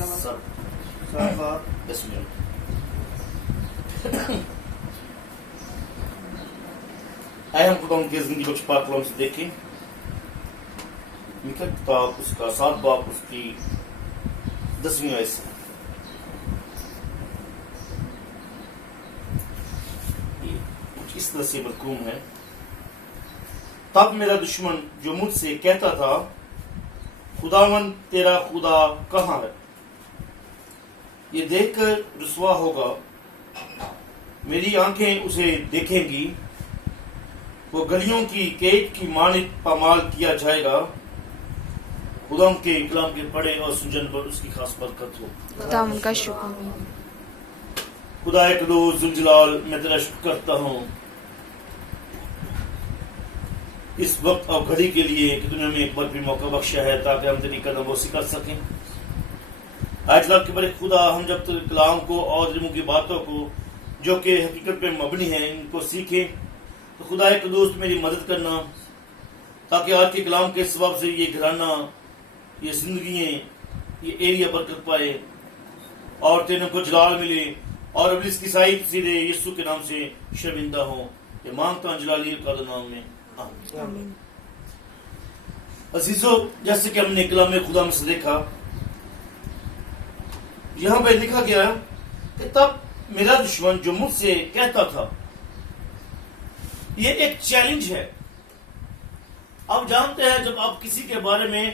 Saffat 10 minute. آئے ہم خدا کی زندگی بخش پاک کلام سے دیکھیں مکہ کتاب اس کا 7 باب اس کی 10ویں آیت سے. کچھ اس طرح سے مرقوم ہے. تب میرا دشمن جو مجھ سے کہتا تھا خداوند تیرا خدا کہاں ہے, یہ دیکھ کر رسوا ہوگا, میری آنکھیں اسے دیکھیں گی, وہ گلیوں کی قید کی مانند پامال کیا جائے گا. خدا کے کلام کے پڑھے اور سنجن پر اس کی خاص برکت ہو. خدا ان کا شکر. خدا قدوس ذوالجلال میں تیرا شکر کرتا ہوں اس وقت اور گھڑی کے لیے کہ دنیا میں ایک بار بھی موقع بخشا ہے تاکہ ہم تیری قدم بوسی کر سکیں. آج رات کے بڑے خدا ہم جب تیرے کلام کو اور علم کی باتوں کو جو کہ حقیقت پہ مبنی ہیں ان کو سیکھیں تو خدا قدوس میری مدد کرنا تاکہ آج کے کلام کے سبب سے یہ گھرانہ یہ زندگیاں یہ ایریا برکت پائے اور تیرے کو جلال ملے اور ابلیس کی سائی سیدھے یسوع کے نام سے شرمندہ ہوں. یہ مانگتا ہوں جلالی کا نام میں. آمین. عزیزو جیسے کہ ہم نے کلام خدا میں سے دیکھا یہاں پہ لکھا گیا کہ تب میرا دشمن جو مجھ سے کہتا تھا, یہ ایک چیلنج ہے. آپ جانتے ہیں جب آپ کسی کے بارے میں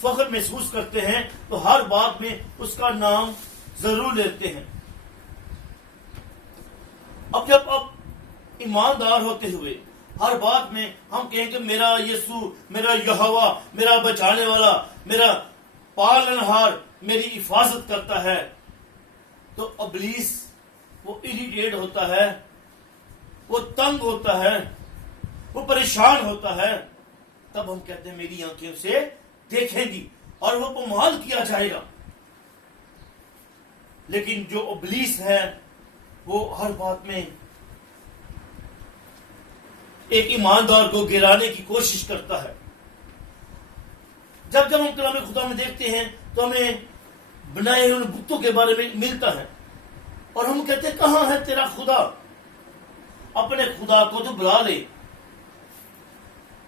فخر محسوس کرتے ہیں تو ہر بات میں اس کا نام ضرور لیتے ہیں. اب جب آپ ایماندار ہوتے ہوئے ہر بات میں ہم کہیں کہ میرا یسوع, میرا یہوہ, میرا بچانے والا, میرا پالنہار میری حفاظت کرتا ہے, تو ابلیس وہ اریٹیٹ ہوتا ہے, وہ تنگ ہوتا ہے, وہ پریشان ہوتا ہے. تب ہم کہتے ہیں میری آنکھیں اسے دیکھیں گی اور وہ پامال کیا جائے گا. لیکن جو ابلیس ہے وہ ہر بات میں ایک ایماندار کو گرانے کی کوشش کرتا ہے. جب ہم کلام خدا میں دیکھتے ہیں تو ہمیں بنائے ان بتوں کے بارے میں ملتا ہے اور ہم کہتے ہیں کہاں ہے تیرا خدا, اپنے خدا کو تو بلا لے.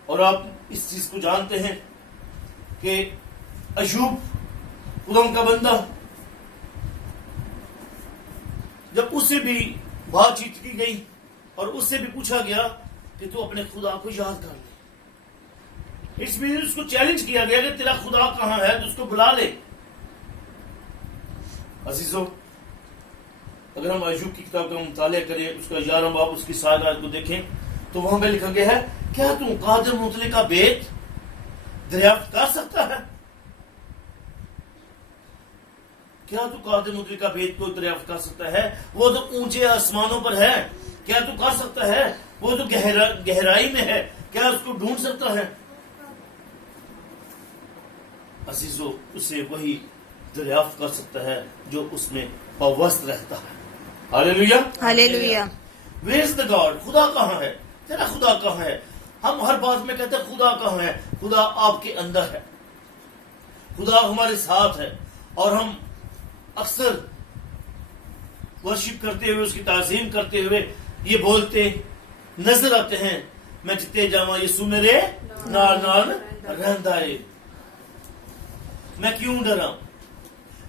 اور آپ اس چیز کو جانتے ہیں کہ ایوب خدا کا بندہ جب اس سے بھی بات چیت کی گئی اور اس سے بھی پوچھا گیا کہ تو اپنے خدا کو یاد کر لے, اس میں اس کو چیلنج کیا گیا کہ تیرا خدا کہاں ہے تو اس کو بلا لے. عزیزو اگر ہم ایوب کی کتاب کا مطالعہ کریں اس کا 11واں باب اس کی 7 آیت کو دیکھیں تو وہاں پہ لکھا گیا ہے کیا تم قادر مطلق کا بیت دریافت کر سکتا ہے, کیا تو قادر مطلق کا بیت کو دریافت کر سکتا ہے, وہ تو اونچے آسمانوں پر ہے, کیا تو کر سکتا ہے, وہ تو گہرائی میں ہے, کیا اس کو ڈھونڈ سکتا ہے. عزیزو اسے وہی دریافت کر سکتا ہے جو اس میں پاوست رہتا ہے. ہاللیلویا ہاللیلویا. ویئر از دا گاڈ, خدا کہاں ہے, تیرا خدا کہاں ہے. ہم ہر بات میں کہتے ہیں خدا کہاں ہے, خدا آپ کے اندر ہے, خدا ہمارے ساتھ ہے. اور ہم اکثر ورشپ کرتے ہوئے اس کی تعظیم کرتے ہوئے یہ بولتے نظر آتے ہیں میں جتے جاواں یسوع میرے نال نال رہندا ہے. میں کیوں ڈراں,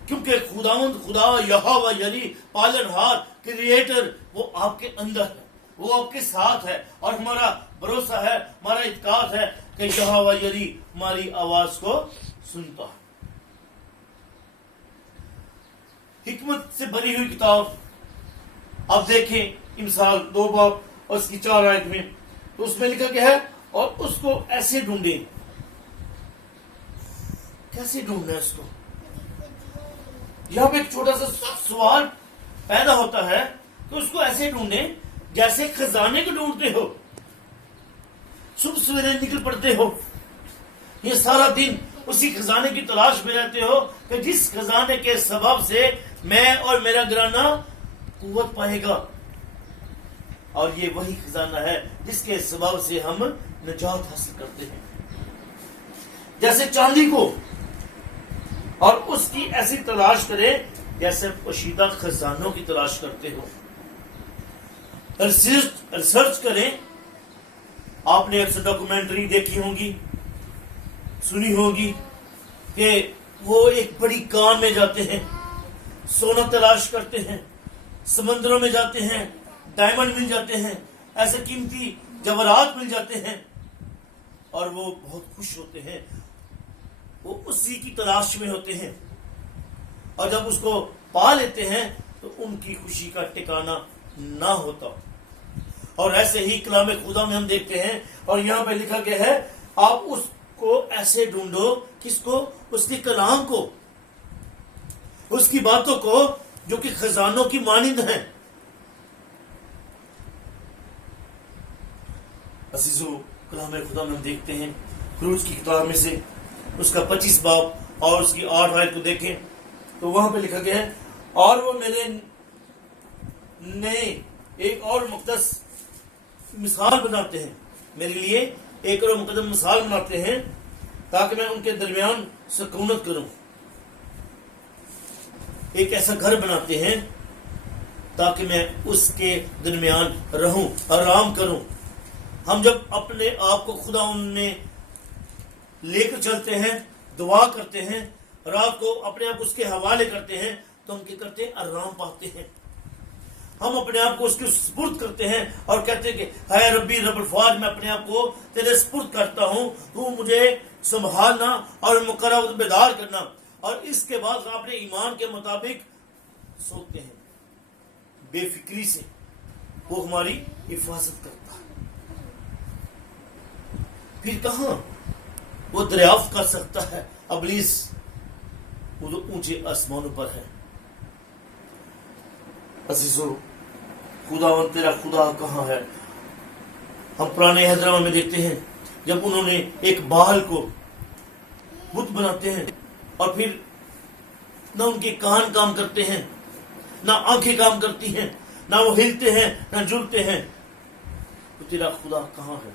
کیونکہ خداوند خدا یہوہ یعنی پالنہار کریٹر وہ آپ کے اندر ہے, وہ آپ کے ساتھ ہے. اور ہمارا بھروسہ ہے, ہمارا اعتقاد ہے کہ یہوہ یعنی ہماری آواز کو سنتا ہے. حکمت سے بھری ہوئی کتاب آپ دیکھیں مثال 2 باب اور اس کی 4 آیت میں تو اس میں لکھا گیا ہے اور اس کو ایسے ڈھونڈیں. کیسے ڈھونڈنا ہے اس کو؟ یہاں پہ ایک چھوٹا سا سوال پیدا ہوتا ہے کہ اس کو ایسے ڈھونڈیں جیسے خزانے کو ڈھونڈتے ہو, صبح سویرے نکل پڑتے ہو, یہ سارا دن اسی خزانے کی تلاش میں رہتے ہو کہ جس خزانے کے سبب سے میں اور میرا گھرانہ قوت پائے گا. اور یہ وہی خزانہ ہے جس کے سبب سے ہم نجات حاصل کرتے ہیں. جیسے چاندی کو اور اس کی ایسی تلاش کریں جیسے پوشیدہ خزانوں کی تلاش کرتے ہو. ریسرچ کریں. آپ نے اکثر ڈاکومنٹری دیکھی ہوگی, سنی ہوگی کہ وہ ایک بڑی کان میں جاتے ہیں, سونا تلاش کرتے ہیں, سمندروں میں جاتے ہیں, ڈائمنڈ مل جاتے ہیں, ایسے قیمتی جواہرات مل جاتے ہیں, اور وہ بہت خوش ہوتے ہیں. وہ اسی کی تلاش میں ہوتے ہیں, اور جب اس کو پا لیتے ہیں تو ان کی خوشی کا ٹھکانہ نہ ہوتا. اور ایسے ہی کلام خدا میں ہم دیکھتے ہیں, اور یہاں پہ لکھا گیا ہے آپ اس کو ایسے ڈھونڈو, کس کو؟ اس کے کلام کو, اس کی باتوں کو جو کہ خزانوں کی مانند ہیں. عزیزو, کلام خدا میں ہم دیکھتے ہیں خروج کی کتاب میں سے اس کا 25 باب اور اس کی 8 آیت کو دیکھیں تو وہاں پہ لکھا گیا ہے اور وہ میرے نئے ایک اور مقدس مثال بناتے ہیں, میرے لیے ایک اور مقدس مثال بناتے ہیں تاکہ میں ان کے درمیان سکونت کروں. ایک ایسا گھر بناتے ہیں تاکہ میں اس کے درمیان رہوں, آرام کروں. ہم جب اپنے آپ کو خدا ان میں لے کر چلتے ہیں, دعا کرتے ہیں, رات کو اپنے آپ اس کے حوالے کرتے ہیں تو ہم کیا کرتے ہیں؟ آرام پاتے ہیں. ہم اپنے آپ کو اس کے سپرد کرتے ہیں اور کہتے ہیں کہ اے ربی رب الفاظ, میں اپنے آپ کو تیرے سپرد کرتا ہوں, تو مجھے سنبھالنا اور مقرر بیدار کرنا. اور اس کے بعد اپنے ایمان کے مطابق سوتے ہیں بے فکری سے. وہ ہماری حفاظت کرتا ہے. پھر کہاں وہ دریافت کر سکتا ہے ابلیس؟ وہ تو اونچے آسمانوں پر ہے. عزیزو, خداوند تیرا خدا کہاں ہے؟ ہم پرانے حضرت میں دیکھتے ہیں جب انہوں نے ایک بال کو بت بناتے ہیں اور پھر نہ ان کے کان کام کرتے ہیں, نہ آنکھیں کام کرتی ہیں, نہ وہ ہلتے ہیں, نہ جلتے ہیں, تو تیرا خدا کہاں ہے؟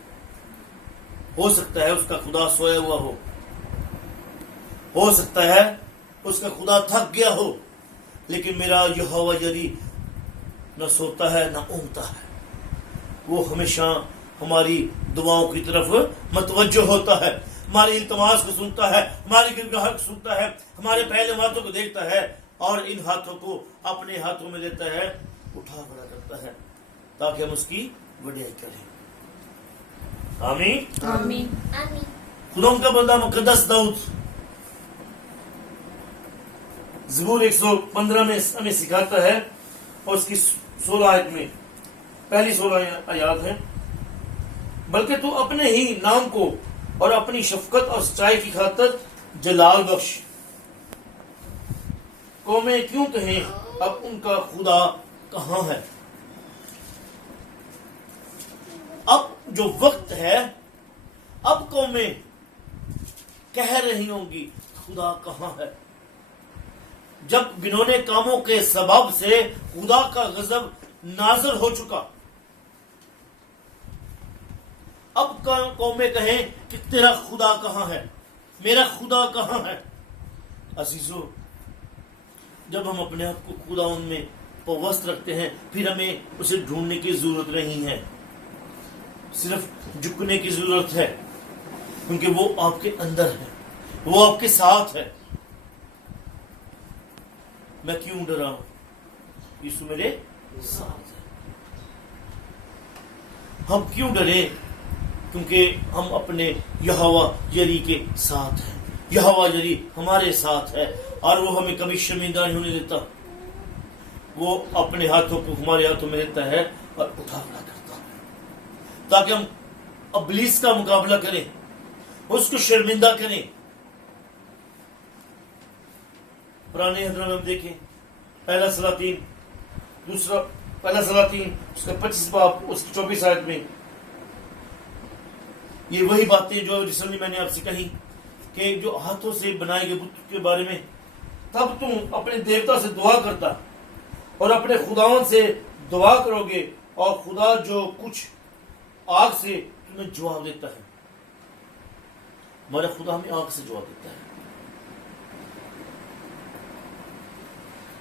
ہو سکتا ہے اس کا خدا سویا ہوا ہو سکتا ہے اس کا خدا تھک گیا ہو, لیکن میرا یہوہ یری نہ سوتا ہے نہ اونگتا ہے. وہ ہمیشہ ہماری دعاؤں کی طرف متوجہ ہوتا ہے, ہماری التماس کو سنتا ہے, ہماری گڑگڑاہٹ کو سنتا ہے, ہمارے پہلے ہاتھوں کو دیکھتا ہے اور ان ہاتھوں کو اپنے ہاتھوں میں لیتا ہے, اٹھا کھڑا کرتا ہے تاکہ ہم اس کی وڈیائی کریں. آمین. آمین. خدا کا بندہ مقدس داؤد زبور 115 میں ہمیں سکھاتا ہے, اور اس کی 16 آیت میں پہلی 16 آیات ہیں, بلکہ تو اپنے ہی نام کو اور اپنی شفقت اور سچائی کی خاطر جلال بخش. قومیں کیوں کہیں اب ان کا خدا کہاں ہے؟ اب جو وقت ہے, اب قومیں کہہ رہی ہوں گی خدا کہاں ہے. جب گنونے کاموں کے سبب سے خدا کا غضب نازل ہو چکا, اب قومیں کہیں کہ تیرا خدا کہاں ہے, میرا خدا کہاں ہے. عزیزو, جب ہم اپنے آپ کو خدا ان میں پوست رکھتے ہیں پھر ہمیں اسے ڈھونڈنے کی ضرورت نہیں ہے, صرف جھکنے کی ضرورت ہے, کیونکہ وہ آپ کے اندر ہے, وہ آپ کے ساتھ ہے. میں کیوں ڈرا ہوں؟ یسوع میرے ساتھ ہے. ہم کیوں ڈریں؟ کیونکہ ہم اپنے یہوہ یری کے ساتھ ہیں. یہوہ یری ہمارے ساتھ ہے اور وہ ہمیں کبھی شرمندہ نہیں ہونے دیتا. وہ اپنے ہاتھوں کو ہمارے ہاتھوں میں لیتا ہے اور اٹھا کھڑا کرتا ہے تاکہ ہم ابلیس کا مقابلہ کریں, اس کو شرمندہ کریں. پرانے حضرت میں ہم دیکھیں پہلا سلاطین اس کا 25 باب اس کی 24 آیت میں یہ وہی باتیں جو ریسنٹلی میں نے آپ سے کہی کہ جو ہاتھوں سے بنائے گئے بت کے بارے میں, تب تم اپنے دیوتا سے دعا کرتا اور اپنے خداوند سے دعا کرو گے اور خدا جو کچھ آگ سے تمہیں جواب دیتا ہے. ہمارا خدا ہمیں آگ سے جواب دیتا ہے.